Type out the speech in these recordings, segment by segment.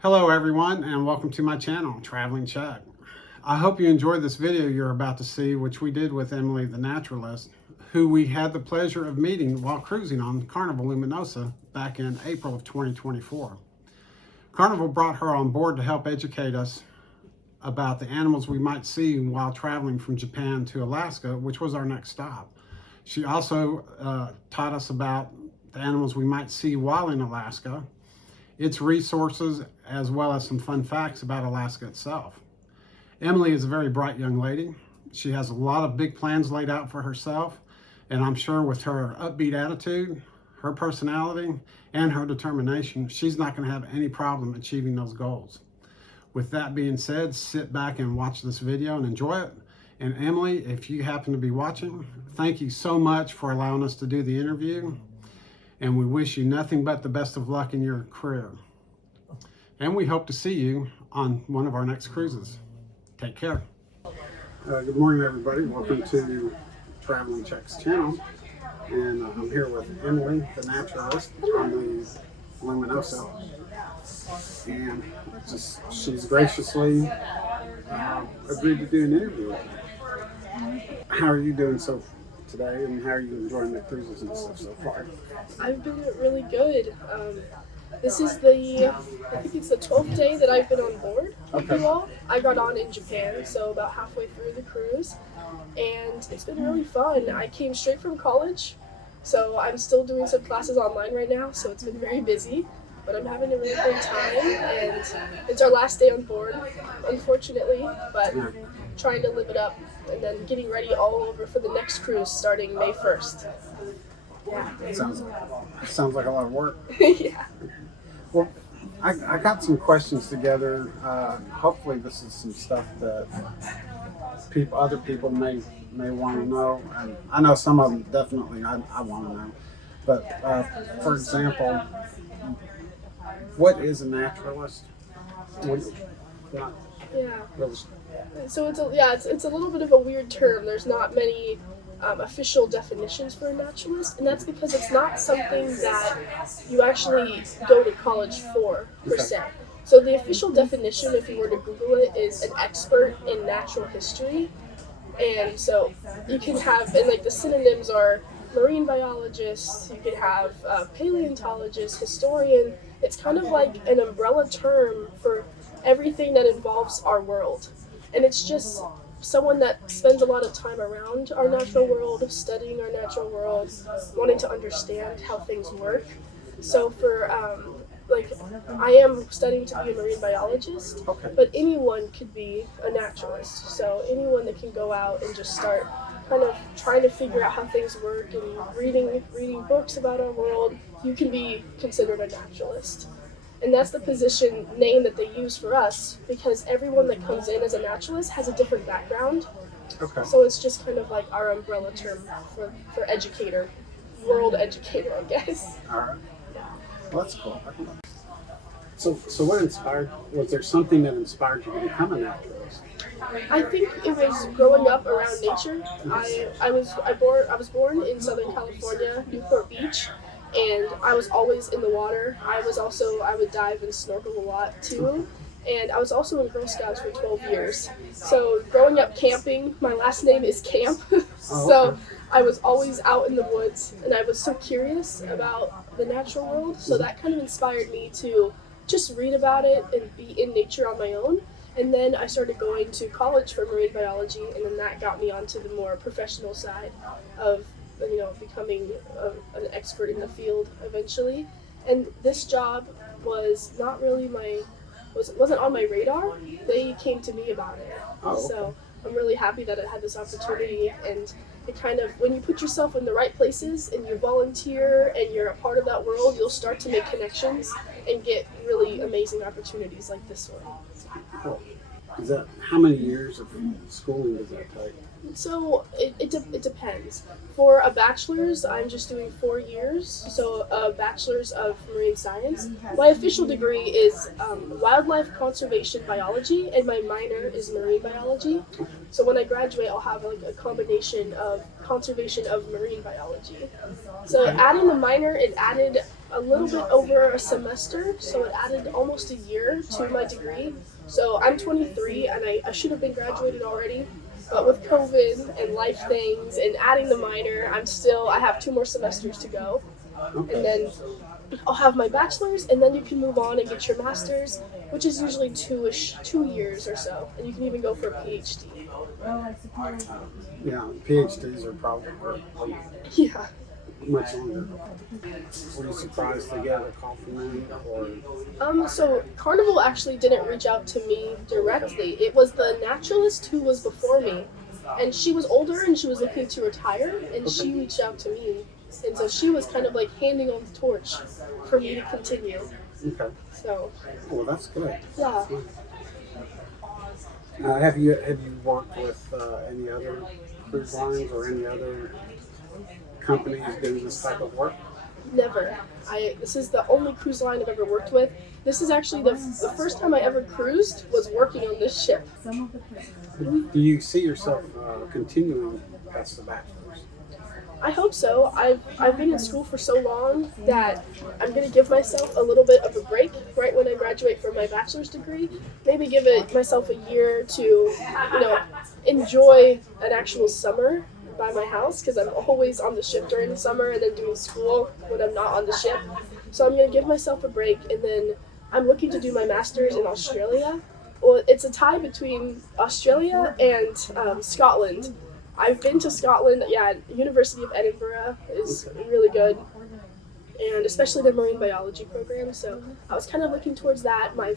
Hello everyone and welcome to my channel, Traveling Chuck. I hope you enjoyed this video you're about to see, which we did with Emily the Naturalist, who we had the pleasure of meeting while cruising on Carnival Luminousa back in April of 2024. Carnival brought her on board to help educate us about the animals we might see while traveling from Japan to Alaska, which was our next stop. She also taught us about the animals we might see while in Alaska, its resources, as well as some fun facts about Alaska itself. Emily is a very bright young lady. She has a lot of big plans laid out for herself, and I'm sure with her upbeat attitude, her personality, and her determination, she's not going to have any problem achieving those goals. With that being said, sit back and watch this video and enjoy it. And Emily, if you happen to be watching, thank you so much for allowing us to do the interview. And we wish you nothing but the best of luck in your career. And we hope to see you on one of our next cruises. Take care. Good morning, everybody. Welcome to Traveling Chuck's channel. And I'm here with Emily, the Naturalist, on the Luminosa. And she's graciously agreed to do an interview with me. How are you doing today, and how are you enjoying the cruises and stuff so far? I've been really good. This is I think it's the 12th day that I've been on board with you all. I got on in Japan, so about halfway through the cruise, and it's been really fun. I came straight from college, so I'm still doing some classes online right now, so it's been very busy, but I'm having a really great time, and it's our last day on board, unfortunately, but trying to live it up, and then getting ready all over for the next cruise starting May 1st. Yeah. Sounds like a lot of work. Yeah. Well, I got some questions together. Hopefully this is some stuff that other people may want to know. And I know some of them definitely I want to know. But for example, what is a naturalist? Yeah. Really. So it's a little bit of a weird term. There's not many official definitions for a naturalist, and that's because it's not something that you actually go to college for, per se. So the official definition, if you were to Google it, is an expert in natural history. And so you can have, and like the synonyms are marine biologist, you could have paleontologist, historian. It's kind of like an umbrella term for everything that involves our world. And it's just someone that spends a lot of time around our natural world, studying our natural world, wanting to understand how things work. So for, I am studying to be a marine biologist, but anyone could be a naturalist. So anyone that can go out and just start kind of trying to figure out how things work and reading books about our world, you can be considered a naturalist. And that's the position name that they use for us, because everyone that comes in as a naturalist has a different background. Okay. So it's just kind of like our umbrella term for educator, world educator, I guess. All right. Well, that's cool. So was there something that inspired you to become a naturalist? I think it was growing up around nature. I was born in Southern California, Newport Beach. And I was always in the water. I would dive and snorkel a lot too. And I was also in Girl Scouts for 12 years. So growing up camping, my last name is Camp. So I was always out in the woods, and I was so curious about the natural world. So that kind of inspired me to just read about it and be in nature on my own. And then I started going to college for marine biology, and then that got me onto the more professional side of becoming an expert in the field eventually. And this job was not really wasn't on my radar. They came to me about it. So I'm really happy that I had this opportunity, and it kind of, when you put yourself in the right places and you volunteer and you're a part of that world, you'll start to make connections and get really amazing opportunities like this one. Cool. How many years of schooling does that take? So it depends. For a bachelor's, I'm just doing 4 years, so a bachelor's of marine science. My official degree is wildlife conservation biology, and my minor is marine biology. So when I graduate, I'll have like a combination of conservation of marine biology. So adding the minor, it added a little bit over a semester, so it added almost a year to my degree. So I'm 23 and I should have been graduated already, but with COVID and life things and adding the minor, I have 2 more semesters to go. And then I'll have my bachelor's, and then you can move on and get your master's, which is usually 2 years or so, and you can even go for a PhD. Yeah, PhDs are probably Yeah. much longer. Were you surprised to get a call from them, or? So Carnival actually didn't reach out to me directly. It was the Naturalist who was before me, and she was older and she was looking to retire, and she reached out to me. And so she was kind of like handing on the torch for me to continue. Okay. So. Well, that's good. Yeah. Have you worked with any other cruise lines or any other companies doing this type of work? Never. This is the only cruise line I've ever worked with. This is actually the first time I ever cruised was working on this ship. Do you see yourself continuing past the bachelor's? I hope so. I've been in school for so long that I'm going to give myself a little bit of a break right when I graduate from my bachelor's degree. Maybe give myself a year to, enjoy an actual summer by my house, because I'm always on the ship during the summer and then doing school when I'm not on the ship. So I'm going to give myself a break, and then I'm looking to do my master's in Australia. Well, it's a tie between Australia and Scotland. I've been to Scotland, University of Edinburgh is really good, and especially the marine biology program, so I was kind of looking towards that. My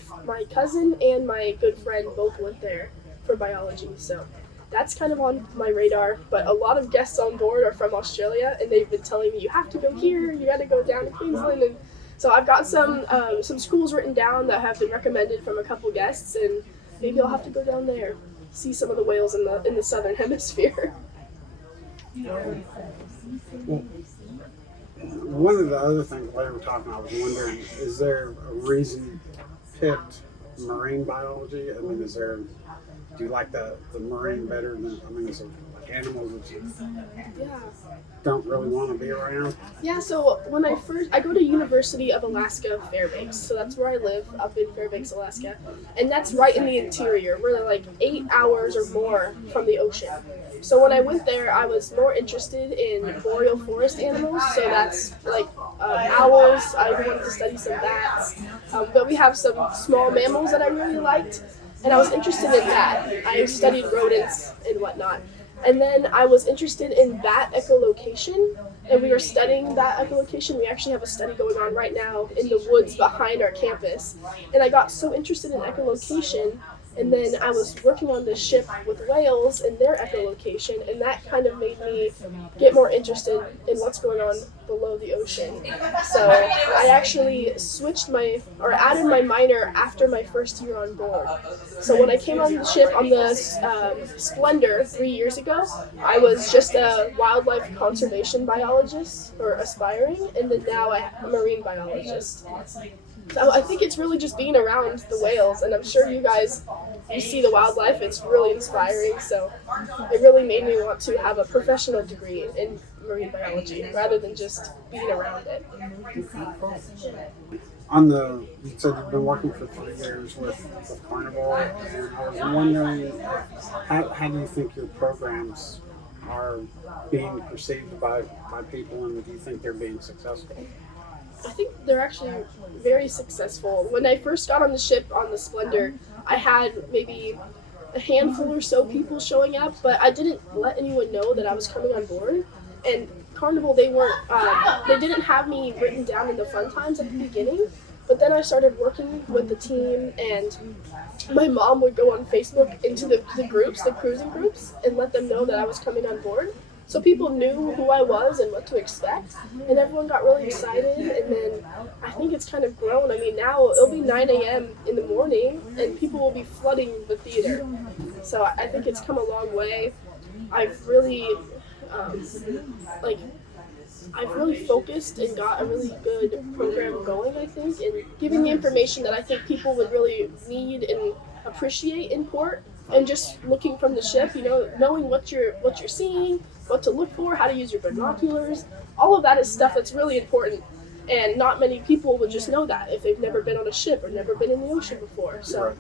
cousin and my good friend both went there for biology, so that's kind of on my radar, but a lot of guests on board are from Australia, and they've been telling me, you have to go here, you got to go down to Queensland, and so I've got some schools written down that have been recommended from a couple guests, and maybe I'll have to go down there. See some of the whales in the southern hemisphere. Well, one of the other things while we were talking, I was wondering, is there a reason you picked marine biology? I mean, do you like the marine better than, is there like animals that you don't really want to be around? Yeah, so when I go to University of Alaska, Fairbanks, so that's where I live, up in Fairbanks, Alaska, and that's right in the interior. We're like 8 hours or more from the ocean. So when I went there, I was more interested in boreal forest animals, so that's like owls. I wanted to study some bats, but we have some small mammals that I really liked, and I was interested in that. I studied rodents and whatnot. And then I was interested in bat echolocation, and we were studying bat echolocation. We actually have a study going on right now in the woods behind our campus. And I got so interested in echolocation, and then I was working on this ship with whales and their echolocation, and that kind of made me get more interested in what's going on below the ocean. So I actually added my minor after my first year on board. So when I came on the ship on the Splendor 3 years ago, I was just a wildlife conservation biologist, or aspiring, and then now I'm a marine biologist. So I think it's really just being around the whales, and I'm sure you see the wildlife, it's really inspiring, so it really made me want to have a professional degree in marine biology rather than just being around it. You said you've been working for 3 years with Carnival, and I was wondering, how do you think your programs are being perceived by people, and do you think they're being successful? I think they're actually very successful. When I first got on the ship on the Splendor, I had maybe a handful or so people showing up, but I didn't let anyone know that I was coming on board. And Carnival, they didn't have me written down in the fun times at the beginning, but then I started working with the team, and my mom would go on Facebook into the groups, the cruising groups, and let them know that I was coming on board. So people knew who I was and what to expect, and everyone got really excited, and then I think it's kind of grown. I mean, now it'll be 9 a.m. in the morning, and people will be flooding the theater. So I think it's come a long way. I've really, focused and got a really good program going, I think, and giving the information that I think people would really need and appreciate in port, and just looking from the ship, knowing what you're seeing, what to look for, how to use your binoculars. All of that is stuff that's really important, and not many people would just know that if they've never been on a ship or never been in the ocean before. So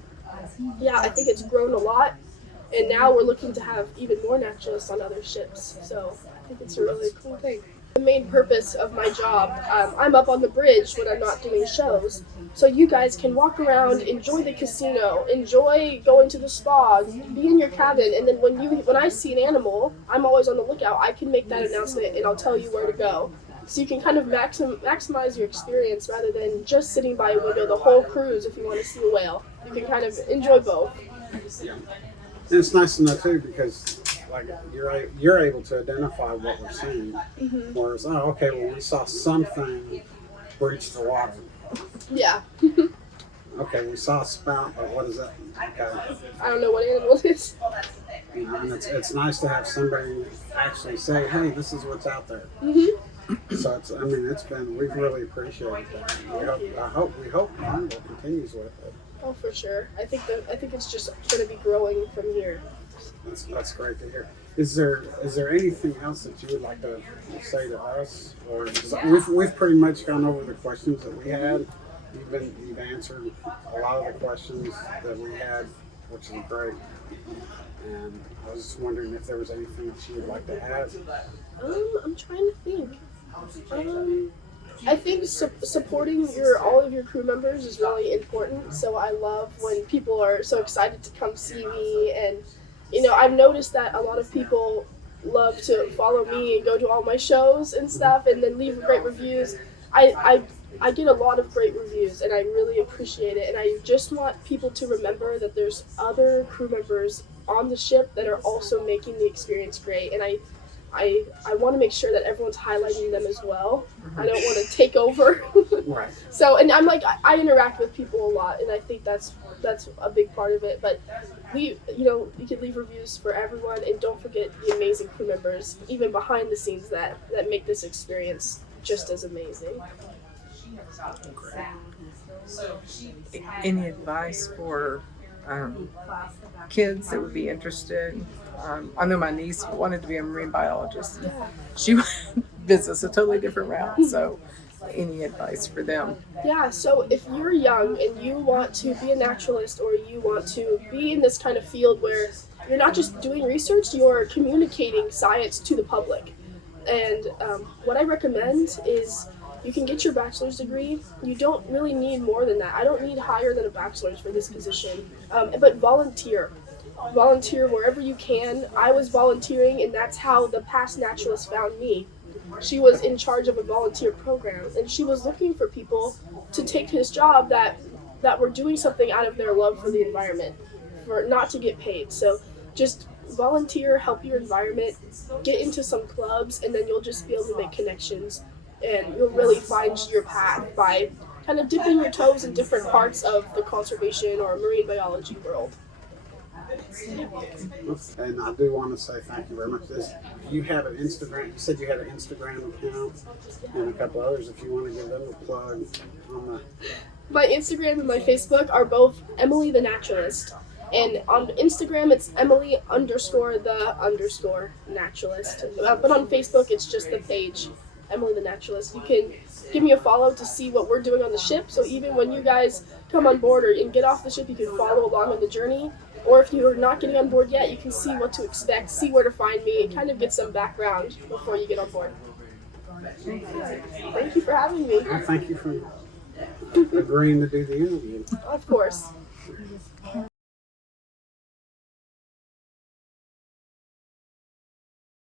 yeah, I think it's grown a lot, and now we're looking to have even more naturalists on other ships. So I think it's a really cool thing. The main purpose of my job, I'm up on the bridge when I'm not doing shows, so you guys can walk around, enjoy the casino, enjoy going to the spa, be in your cabin, and then when I see an animal, I'm always on the lookout. I can make that announcement and I'll tell you where to go. So you can kind of maximize your experience rather than just sitting by a window the whole cruise if you want to see a whale. You can kind of enjoy both. Yeah. And it's nice to know too, because like you're able to identify what we're seeing. Mm-hmm. Whereas, okay, well, we saw something breach the water. Yeah. Okay, we saw a spout, but what is that? Okay. I don't know what animal it is. And it's nice to have somebody actually say, hey, this is what's out there. Mm-hmm. So we've really appreciated that. We hope Carnival continues with it. Oh, for sure. I think it's just going to be growing from here. That's great to hear. Is there anything else that you would like to say to us, or we've pretty much gone over the questions that we had. You've answered a lot of the questions that we had, which is great. And I was just wondering if there was anything that you would like to add. I'm trying to think. I think supporting all of your crew members is really important. So I love when people are so excited to come see me, and I've noticed that a lot of people love to follow me and go to all my shows and stuff, and then leave great reviews. I get a lot of great reviews, and I really appreciate it. And I just want people to remember that there's other crew members on the ship that are also making the experience great, and I want to make sure that everyone's highlighting them as well. I don't want to take over. Right. So, and I'm like, I interact with people a lot, and I think that's a big part of it. But you can leave reviews for everyone, and don't forget the amazing crew members, even behind the scenes, that make this experience just as amazing. Any advice for kids that would be interested? I know my niece wanted to be a marine biologist. Yeah. She visits a totally different route, so any advice for them? Yeah, so if you're young and you want to be a naturalist, or you want to be in this kind of field where you're not just doing research, you're communicating science to the public. And what I recommend is you can get your bachelor's degree. You don't really need more than that. I don't need higher than a bachelor's for this position. But volunteer. Volunteer wherever you can. I was volunteering, and that's how the past naturalist found me. She was in charge of a volunteer program, and she was looking for people to take this job that were doing something out of their love for the environment, for not to get paid. So just volunteer, help your environment, get into some clubs, and then you'll just be able to make connections, and you'll really find your path by kind of dipping your toes in different parts of the conservation or marine biology world. And I do want to say thank you very much. You have an Instagram. You said you had an Instagram account and a couple others. If you want to give them a plug on the. My Instagram and my Facebook are both Emily the Naturalist, and on Instagram it's Emily_the_naturalist. But on Facebook it's just the page Emily the Naturalist. You can give me a follow to see what we're doing on the ship. So even when you guys come on board and get off the ship, you can follow along on the journey. Or if you're not getting on board yet, you can see what to expect, see where to find me, and kind of get some background before you get on board. Thank you for having me. Well, thank you for agreeing to do the interview. Of course.